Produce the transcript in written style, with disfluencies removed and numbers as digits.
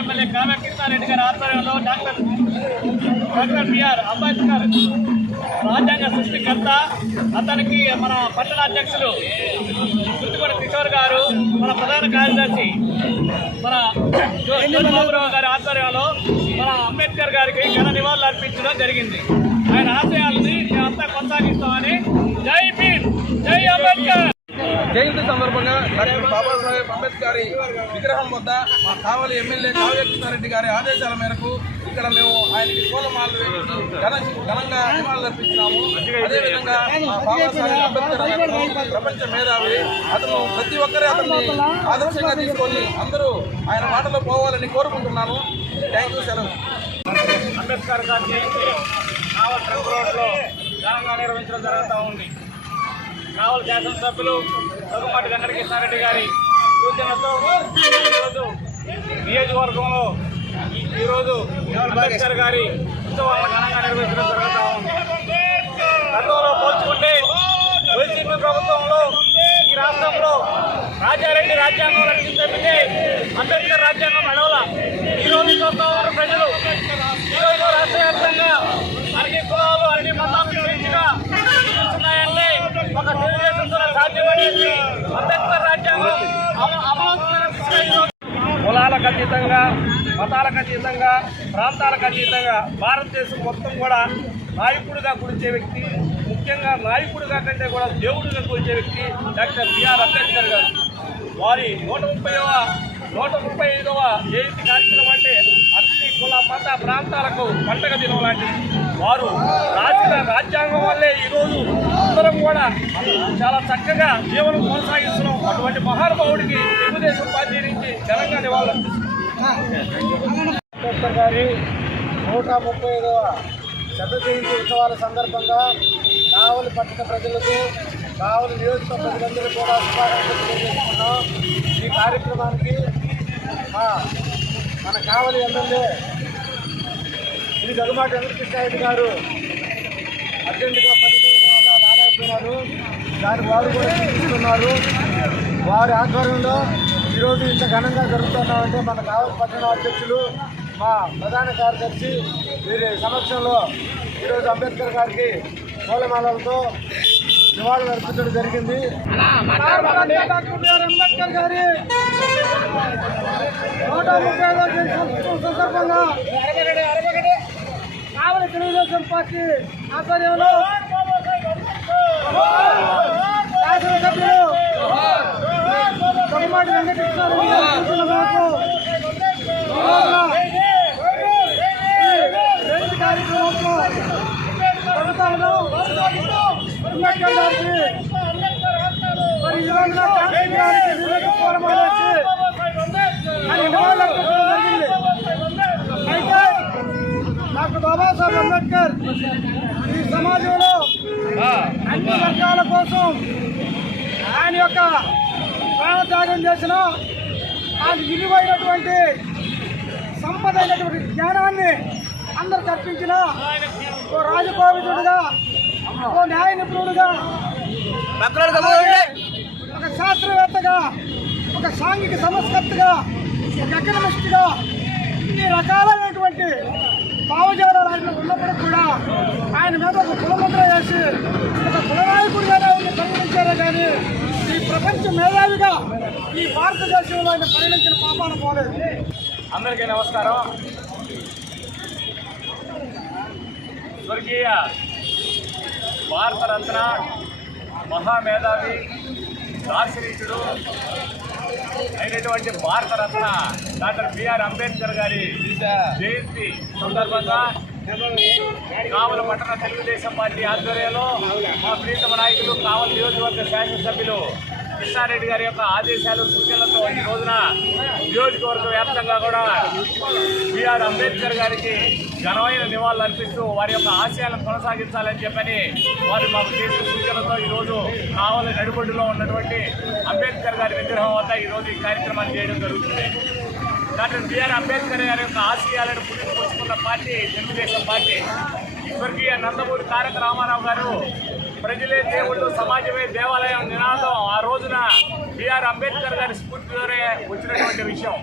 MLA Kavya Krishna Reddy గారి ఆధ్వర్యంలో doctor BR Ambedkar రాజ్యాంగ సృష్టికర్త, అతనికి మన పట్టణ అధ్యక్షులు గుర్తుకొండ కిషోర్ గారు, మన ప్రధాన కార్యదర్శి మన జ్యోతిబాబురావు గారి ఆధ్వర్యంలో మన అంబేద్కర్ గారికి ఘన నివాళులు అర్పించడం జరిగింది. ఆయన ఆశయాలని మేమంతా కొనసాగిస్తామని. జై భీమ్, జై అంబేద్కర్. జయంతి సందర్భంగా డాక్టర్ బాబాసాహెబ్ అంబేద్కర్ విగ్రహం వద్ద మా కావలి ఎమ్మెల్యే కావ్య కృష్ణారెడ్డి గారి ఆదేశాల మేరకు ఇక్కడ మేము ఆయనకి పూలమాలలు వేసి ఘనంగా నివాళులు అర్పించినాము. అదేవిధంగా మా బాబాసాహెబ్ అంబేద్కర్ ప్రపంచ మేధావి, అతను ప్రతి ఒక్కరే అతన్ని ఆదర్శంగా తీసుకొని అందరూ ఆయన మాటలో పోవాలని కోరుకుంటున్నాను. Thank you. సెలవు. అంబేద్కర్ గారిని కావలి ట్రంక్ రోడ్లో ఘనంగా నిర్వహించడం జరుగుతూ ఉంది. కావలి శాసనసభ్యులు దగ్గుమాటి వెంకటకృష్ణారెడ్డి గారి సూచనలతో ఈరోజు నియోజకవర్గంలో ఈరోజు అంబేద్కర్ గారి ఉత్సవాలను ఘనంగా నిర్వహించడం జరుగుతూ ఉంది. గతంలో పోల్చుకుంటే వైసీపీ ప్రభుత్వంలో ఈ రాష్ట్రంలో రాజారెడ్డి రాజ్యాంగం రక్షించబడితే అంబేద్కర్ రాజ్యాంగం నడవల. ఈరోజు చూస్తూ ఉన్న ప్రజలు ఈరోజు రాష్ట్ర వ్యాప్తంగా అన్ని కులాలు అన్ని మతాలు గురించిగా ఉన్నాయంటే ఒక తెలుగుదేశంతో సాధ్యపడేది అంబేద్కర్ రాజ్యాంగం కులాలకు అతీతంగా, మతాలకు అతీతంగా, ప్రాంతాలకు అతీతంగా భారతదేశం మొత్తం కూడా నాయకుడిగా కొలిచే వ్యక్తి, ముఖ్యంగా నాయకుడిగా కంటే కూడా దేవుడిగా కొలిచే వ్యక్తి డాక్టర్ బిఆర్ అంబేద్కర్ గారు. వారి 135వ జయంతి కార్యక్రమం అంటే అన్ని కుల మత ప్రాంతాలకు పండగ దినం లాంటిది. వారు రాసిన రాజ్యాంగం వల్లే ఈరోజు అందరం కూడా చాలా చక్కగా జీవనం కొనసాగిస్తున్నాం. అటువంటి మహానుభావుడికి తెలుగుదేశం పార్టీ నుంచి తెలంగాణ నివాళులు అంబేద్కర్ గారి 135వ శత జయంతి ఉత్సవాల సందర్భంగా కావలి పట్టణ ప్రజలకు, కావలి నియోజకవర్గ ప్రజలందరూ కూడా శుభాకాంక్షలు తెలియజేస్తున్నాం. ఈ కార్యక్రమానికి మన కావలి ఎమ్మెల్యే శ్రీ దగ్గుమాటి వెంకటకృష్ణారెడ్డి గారు అర్జెంటుగా పరిస్థితుల వల్ల రాలేకపోయినారు. దాని వారు కూడా చూస్తున్నారు. వారి ఆధ్వర్యంలో ఈరోజు ఇంత ఘనంగా జరుగుతున్నామంటే మన కావలి పట్టణ అధ్యక్షులు, మా ప్రధాన కార్యదర్శి వీరి సమక్షంలో ఈరోజు అంబేద్కర్ గారికి పూలమాలలతో నివాళులు అర్పించడం జరిగింది. అంబేద్కర్ గారి 135వ జయంతి సందర్భంగా కావలి తెలుగుదేశం పార్టీ ఆధ్వర్యంలో శాసనసభ్యులు దగ్గుమాటి వెంకటకృష్ణారెడ్డి గారి సూచనల మేరకు కార్యక్రమంలో ప్రభుత్వంలో అంబేద్కర్ గారికి మరి ఈ రోజున పూలమాల వచ్చి ఆయన నివాళులు అర్పించడం జరిగింది. అంబేద్కర్ ఈ సమాజంలో అన్ని వర్గాల కోసం ఆయన యొక్క ప్రాణత్యాగం చేసిన ఆయన విలువైనటువంటి సంపద అయినటువంటి జ్ఞానాన్ని అందరికి అర్పించిన ఓ రాజకోవిదుడుగా, ఓ న్యాయ నిపుణుడుగా, ఒక శాస్త్రవేత్తగా, ఒక సాంఘిక సంస్కర్తగా, ఒక ఎకనమిస్ట్గా ఇన్ని రకాలైనటువంటి భావజాలాలు ఆయన ఉన్నప్పటికీ కూడా ఆయన మీద ఒక కులముద్ర వేసి ఒక కులనాయకుడిగానే ఆయన పరిగణించారే కానీ ఈ ప్రపంచ మేధావిగా ఈ భారతదేశంలో ఆయన పరిగణించిన పాపాన పోలేదు. అందరికీ నమస్కారం. స్వర్గీయ భారతరత్న మహామేధావి దార్శనికుడు అయినటువంటి భారతరత్న డాక్టర్ బిఆర్ అంబేద్కర్ గారి జయంతి సందర్భంగా కావలి పట్టణ తెలుగుదేశం పార్టీ ఆధ్వర్యంలో మా ప్రీతమ నాయకులు కావలి నియోజకవర్గ శాసనసభ్యులు కృష్ణారెడ్డి గారి యొక్క ఆదేశాలు సూచనలతో ఈ రోజున నియోజకవర్గ వ్యాప్తంగా కూడా బిఆర్ అంబేద్కర్ గారికి ఘనమైన నివాళులు అర్పిస్తూ వారి యొక్క ఆశయాలను కొనసాగించాలని చెప్పని వారు మాకు చేసిన సూచనలతో ఈరోజు కావలి నడిబొడ్డులో ఉన్నటువంటి అంబేద్కర్ గారి విగ్రహం వద్ద ఈరోజు ఈ కార్యక్రమాన్ని చేయడం జరుగుతుంది. డాక్టర్ బిఆర్ అంబేద్కర్ గారి యొక్క ఆశయాలను పుట్టుకొచ్చుకున్న పార్టీ తెలుగుదేశం పార్టీ. స్వర్గీయ నందమూరి తారక రామారావు గారు ప్రజలే దేవుళ్ళు, సమాజమే దేవాలయం నినాదం ఆ రోజున బిఆర్ అంబేద్కర్ గారి స్ఫూర్తితోనే వచ్చినటువంటి విషయం.